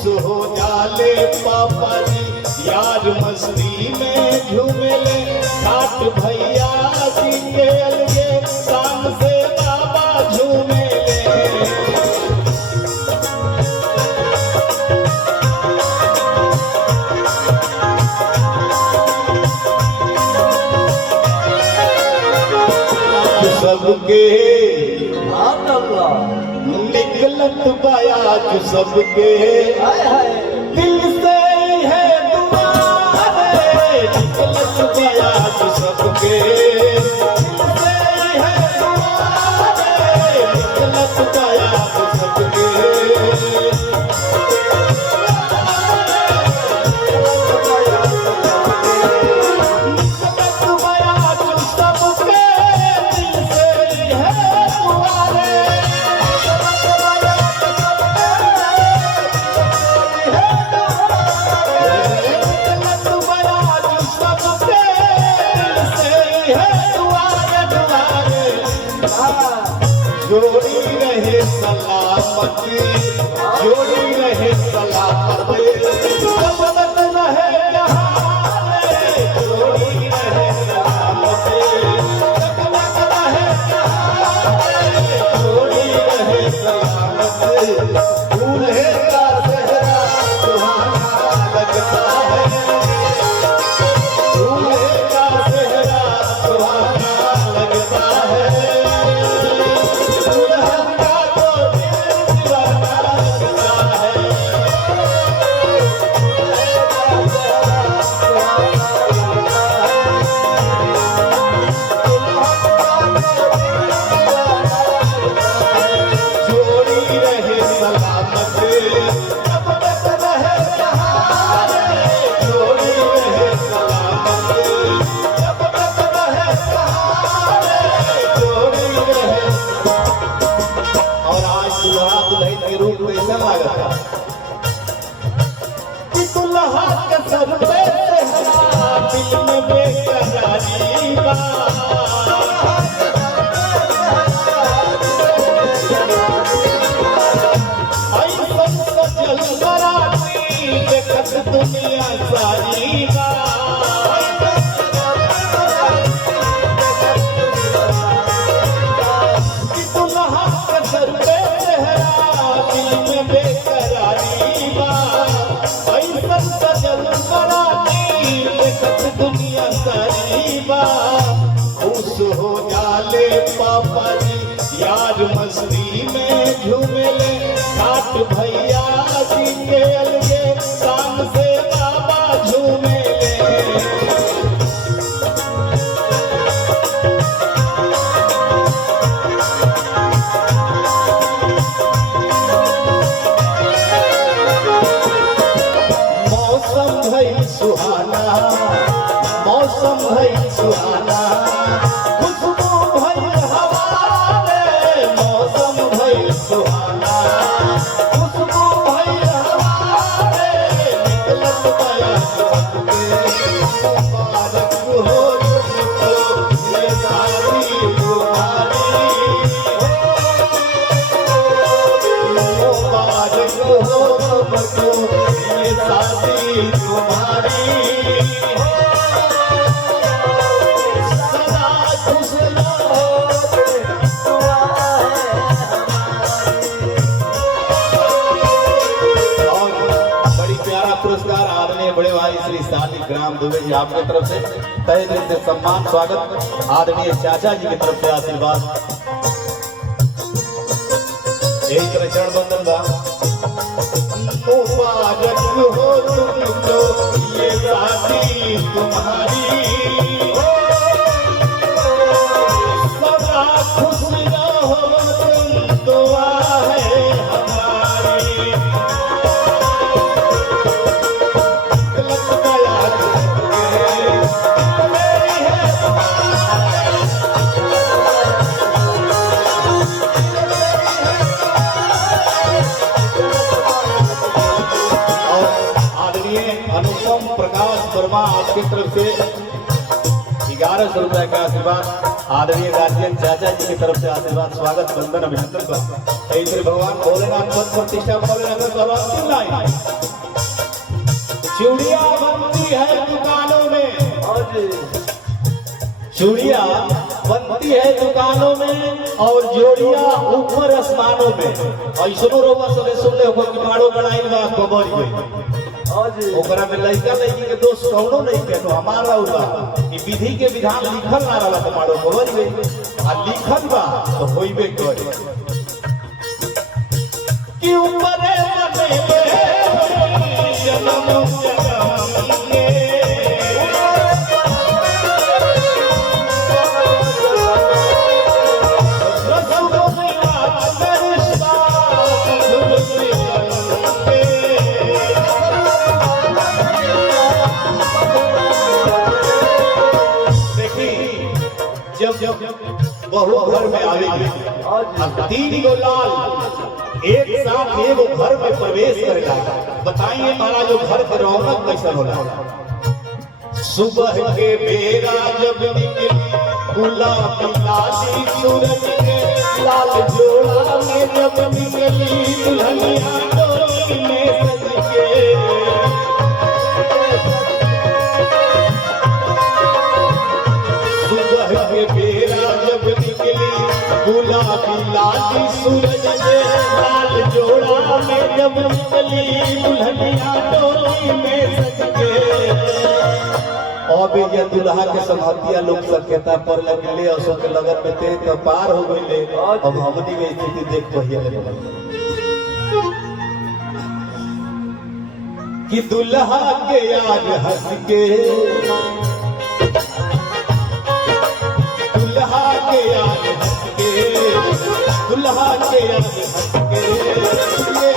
हो जाले पापा जी यार मस्ती में झूमेले घाट भैया जी के अलगे शाम से बाबा झूमेले। सबके निकलत बयाज सबके दिल से है दुआ रे, निकलत बयाज सबके दिल से है दुआ रे, निकलत बयाज सबके। जोड़ी रहे सलामत, जोड़ी रहे सलामत, सलामत रहे जहां रे, जोड़ी रहे सलामत, सलामत रहे जहां रे, जोड़ी रहे सलामत। दूल्हे का सेहरा सुहाना लगता है, दूल्हे का सेहरा सुहाना लगता है। दुल्हा के सर पे सेहरा दिल में बेकरारी बा, ऐसन सजल बराती देखत दुनिया सारी बा। दुल्हा के सर पे सेहरा दिल में बेकरारी बा, ऐसन सजल बराती देखत दुनिया सारी बा। खुश हो जाले पापा जी यार मस्ती में झूमेले घाट भैया जी के अलगे शाम से बाबा झूमेले। मौसम भई सुहाना, मौसम भई सुहाना, खुशबू भई हवा रे, मौसम भई सुहाना, खुशबू भई हवा रे, निकलत बयाज सबके। मुबारक हो तुमको ये शादी तुम्हारी, मुबारक हो तुमको ये शादी तुम्हारी, सदा खुश रहो दुआ है हमारी। और बड़ी प्यारा पुरस्कार आदरणीय बड़े भाई श्री शालिग्राम दुबे जी आपकी तरफ से तहे दिल से सम्मान स्वागत, आदरणीय चाचा जी की तरफ से आशीर्वाद। यही तरह चरण बंदन बा। मुबारक हो तुमको ये शादी तुम्हारी, सदा खुश रहो तुम दुआ है हमारी। गलत बयाज मेरी है अनुपम प्रकाश वर्मा आपकी तरफ से 1100 रुपए का आशीर्वाद आदरणीय गार्जियन चाचा जी की तरफ से आशीर्वाद स्वागत वंदन अभिनंदन का ऐसे भगवान भोलेनाथ पद प्रतिष्ठा भोलेनाथ चूड़िया बनती है दुकानों में, चूड़िया बनती है दुकानों में और जोड़िया ऊपर आसमानों में। ऐसनो रोवा सबे सुन ले हो कि मारो गड़ाई बा खबर गई ओकरा में लड़का लड़की के दोस्त कौनो नहीं के तो हमारा उला कि विधि के विधान लिखल ना रहला तो मारो खबर गई आ लिखल बा तो होइबे करे कि ऊपर बने जन्म बहु घर में आवेगी और 3 गो लाल एक साथ एगो घर में प्रवेश करेगा। बताइए महाराज जो घर के रौनक कैसा होला। सुबह के बेरा जब निकली गुलाबी लाली सूरज के लाल जोड़ा में जब निकली दुल्हनिया डोली में सज के सुबह के बेरा जब निकली गुलाबी लाली सूरज के लाल जोड़ा में जब निकली दुल्हनिया डोली में सज के अब ये दुल्हा के संगतिया लोग सकेता पर लगले असो के लगन में ते तो पार हो गइले। अब हमनी के स्थिति देख पहिए कि दुल्हा के आज हंस के दुल्हा के आज हंस के दुल्हा के आज हंस के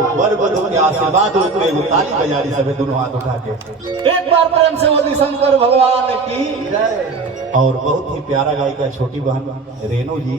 आशीर्वाद ताली बजारी सब दोनों हाथ उठा के एक बार प्रेम से बोली शंकर भगवान की। और बहुत ही प्यारा गायिका छोटी बहन रेणु जी।